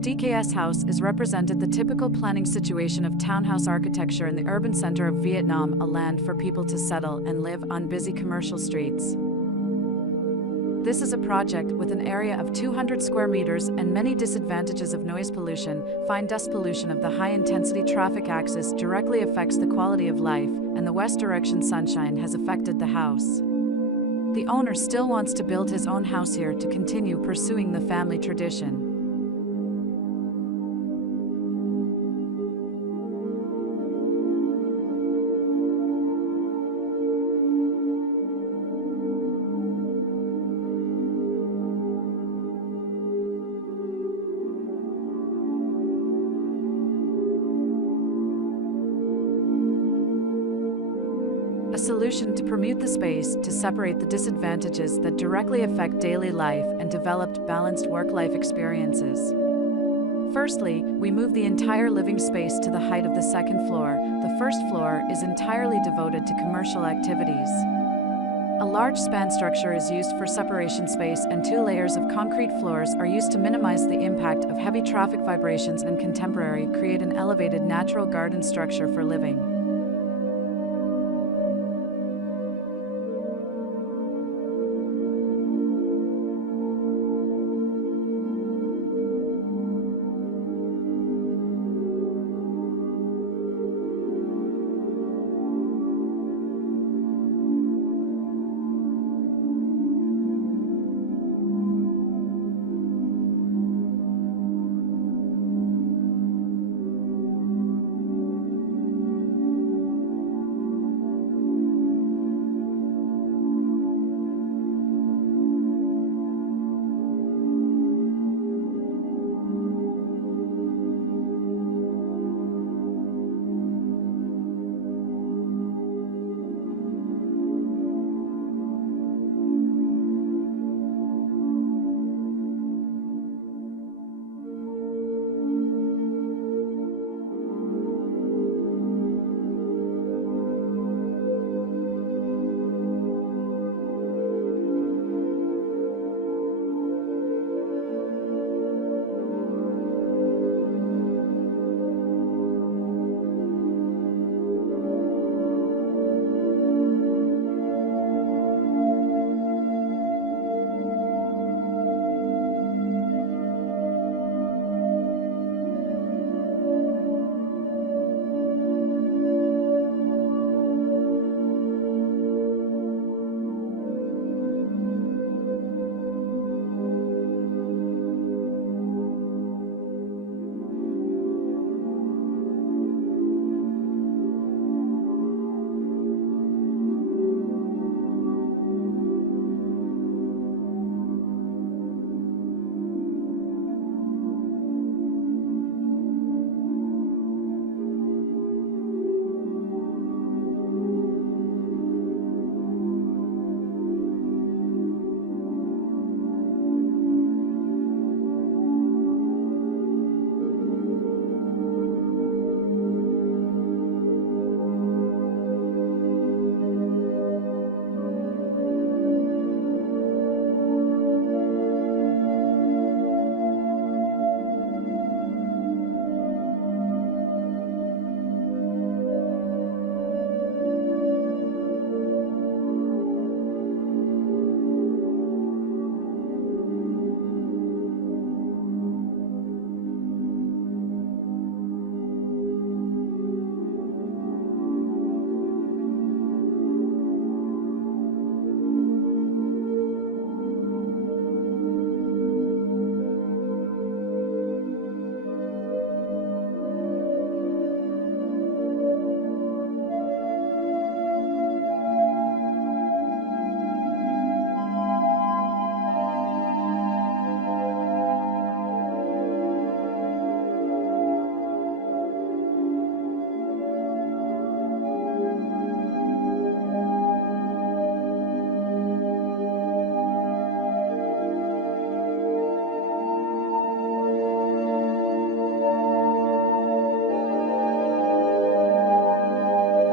DKS House is represented the typical planning situation of townhouse architecture in the urban center of Vietnam, a land for people to settle and live on busy commercial streets. This is a project with an area of 200 square meters and many disadvantages of noise pollution. Fine dust pollution of the high-intensity traffic axis directly affects the quality of life, and the west direction sunshine has affected the house. The owner still wants to build his own house here to continue pursuing the family tradition. A solution to permute the space to separate the disadvantages that directly affect daily life and developed balanced work-life experiences. Firstly, we move the entire living space to the height of the second floor. The first floor is entirely devoted to commercial activities. A large span structure is used for separation space, and 2 layers of concrete floors are used to minimize the impact of heavy traffic vibrations and contemporary create an elevated natural garden structure for living.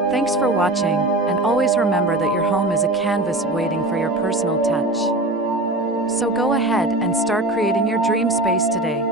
Thanks for watching, and always remember that your home is a canvas waiting for your personal touch. So go ahead and start creating your dream space today.